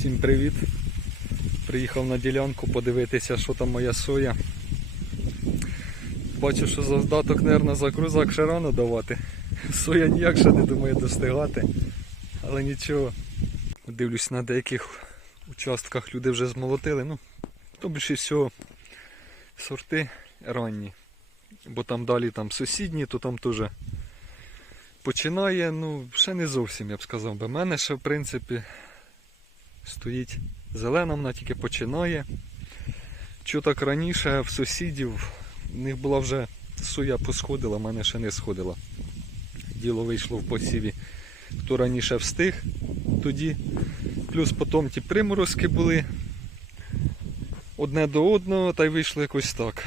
Всім привіт! Приїхав на ділянку подивитися, що там моя соя. Бачу, що завдаток, мабуть, загрузок ще рано давати. Соя ніяк ще не думає достигати. Але нічого. Дивлюсь, на деяких участках люди вже змолотили. Ну, то більше всього сорти ранні. Бо там далі там сусідні, то там теж починає, ну, ще не зовсім, я б сказав. би. мене ще, в принципі, стоїть зелена, вона тільки починає. Що раніше в сусідів, в них була вже соя посходила, в мене ще не сходила. Діло вийшло в посіві. Хто раніше встиг тоді. Плюс потім ті приморозки були одне до одного, та й вийшло якось так.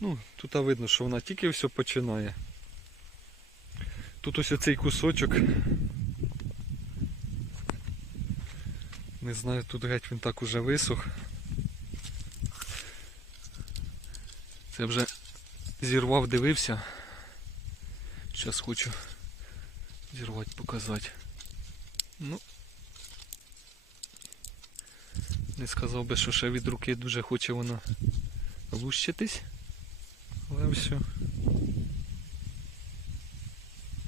Ну, тут видно, що вона тільки все починає. Тут ось оцей кусочок. Не знаю, тут геть він так уже висох. Це вже зірвав, дивився. Зараз хочу зірвати, показати. Ну. Не сказав би, що ще від руки дуже хоче воно лущитись. Але все.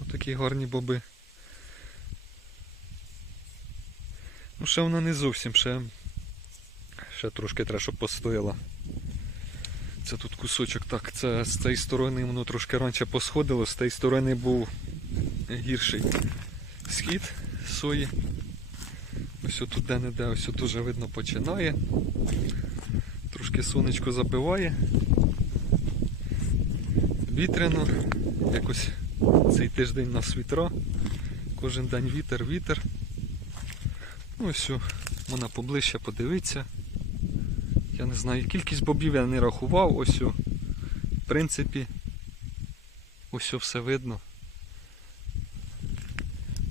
Отакі гарні боби. Ще вона не зовсім, ще, ще трошки треба, щоб постояла. Це тут кусочок так, це з цієї сторони воно трошки раніше посходило, з тієї сторони був гірший схід сої. Ось тут де-не-де, ось тут вже видно починає. Трошки сонечко забиває. Вітряно. Якось цей тиждень у нас вітра. Кожен день вітер, вітер. Ну ось, вона поближче подивиться. Я не знаю, кількість бобів я не рахував, ось. В принципі, ось все видно.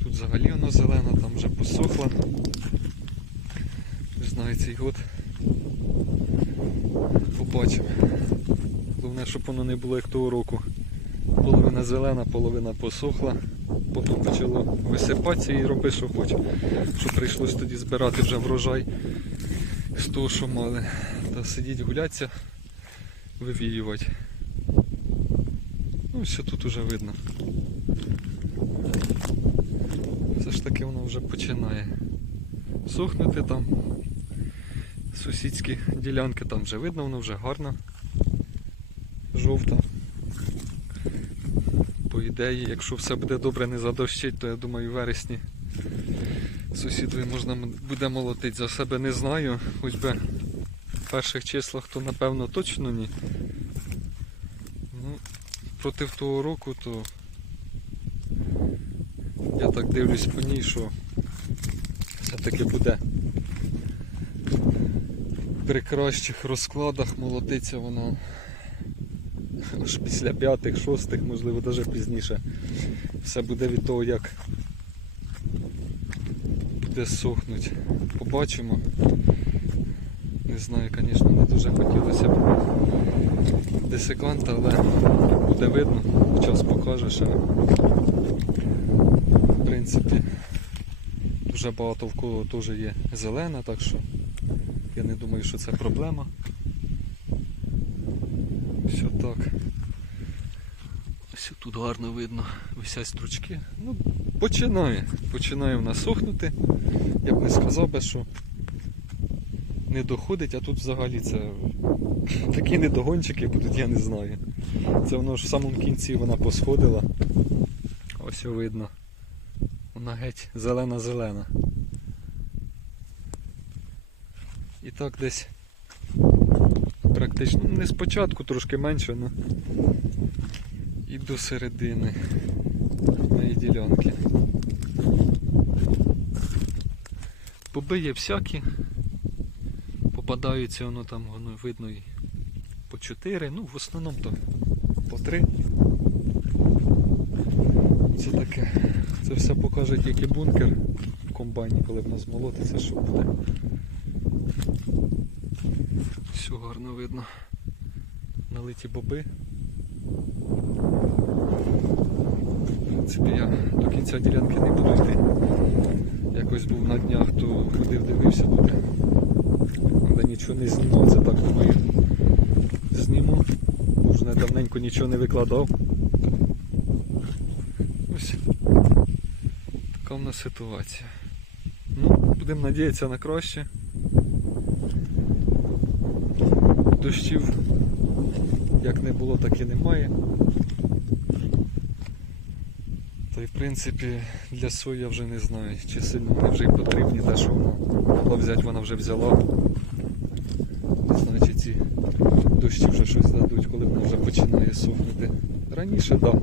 Тут взагалі воно зелено, там вже посохло. Не знаю цей год. Побачимо. Головне, щоб воно не було як того року. Половина зелена, половина посохла. Потім почало висипатися і роби, що хоче. Що прийшлось тоді збирати вже врожай з того, що мали. Та сидіть гулятися, вивіювати. Ну, все тут уже видно. Все ж таки воно вже починає сохнути там. Сусідські ділянки там вже видно, воно вже гарно. Жовта. Ідеї, якщо все буде добре не задощить, то я думаю в вересні сусідові можна буде молотити. За себе не знаю. Хоч би в перших числах, то напевно точно ні. Ну, проти того року, то я так дивлюсь по ній, що все-таки буде при кращих розкладах молотиться вона після п'ятих, шостих, можливо, навіть пізніше. Все буде від того, як буде сохнуть. Побачимо. Не знаю, звісно, не дуже хотілося б десиканта, але буде видно, час покаже, що в принципі дуже багато в кого теж є зелена, так що я не думаю, що це проблема. Все так. Ось тут гарно видно, висять стручки. Ну, починає. Починає в нас сохнути. Я б не сказав би, що не доходить, а тут взагалі це такі недогончики будуть, я не знаю. Це воно ж в самому кінці вона посходила. Ось видно. Вона геть зелена-зелена. І так десь практично ну, не спочатку, трошки менше, але і до середини моєї ділянки. Боби є всякі. Попадаються воно там, воно видно і по 4, ну в основному то по 3. Це таке. Це все покаже тільки бункер в комбайні, коли в нас молотиться, що буде. Все гарно видно. Налиті боби. В принципі, я до кінця ділянки не буду йти. якось був на днях, то ходив, дивився туди. Але нічого не знімав, це так думаю. Зніму. Вже давненько нічого не викладав. Ось така в нас ситуація. Ну, будемо надіятися на краще. Дощів як не було, так і немає. Та й в принципі для сої я вже не знаю, чи сильно вони вже й потрібні, те, що вона могла взяти, вона вже взяла. Не знаю, чи ці дощі вже щось дадуть, коли вона вже починає сохнути. Раніше, так, да,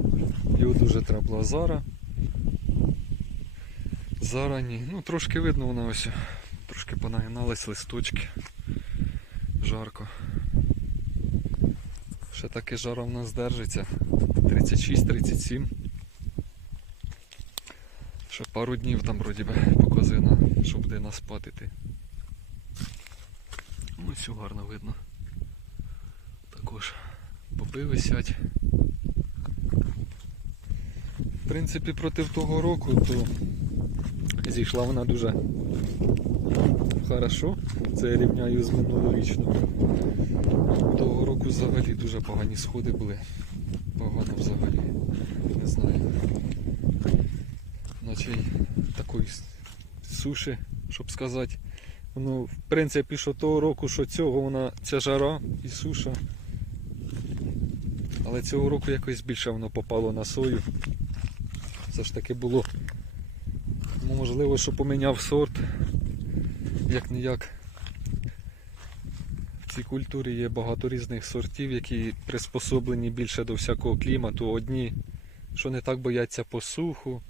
його дуже треба було. Зараз. Зараз ні. Ну трошки видно вона ось. Трошки понагиналась листочки. Жарко. Ще таке жара в нас держиться. 36-37. Ще пару днів там вроді би показує на, що буде нас патити. Ось все гарно видно. Також боби висять. В принципі, проти того року, то зійшла вона дуже хорошо. Це я рівняю з минулорічною. Того року взагалі дуже погані сходи були. Погано взагалі. Не знаю. Наче такої суші, щоб сказати. Ну, в принципі, що того року, що цього вона ця жара і суша. Але цього року якось більше воно попало на сою. Це ж таки було. Можливо, що поміняв сорт. Як ніяк. В цій культурі є багато різних сортів, які приспособлені більше до всякого клімату. Одні, що не так бояться посуху,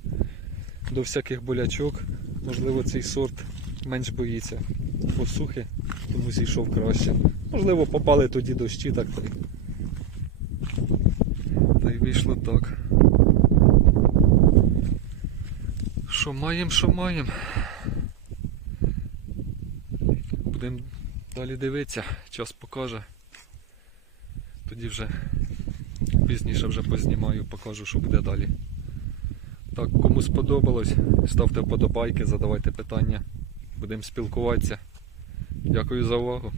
до всяких болячок. Можливо, цей сорт менш боїться посухи, тому зійшов краще. Можливо, попали тоді дощі, так та. Та й вийшло так. Що маємо, що маємо. Будемо далі дивитися, час покаже. Тоді вже пізніше вже познімаю, покажу, що буде далі. Так, кому сподобалось, ставте вподобайки, задавайте питання. Будемо спілкуватися. Дякую за увагу.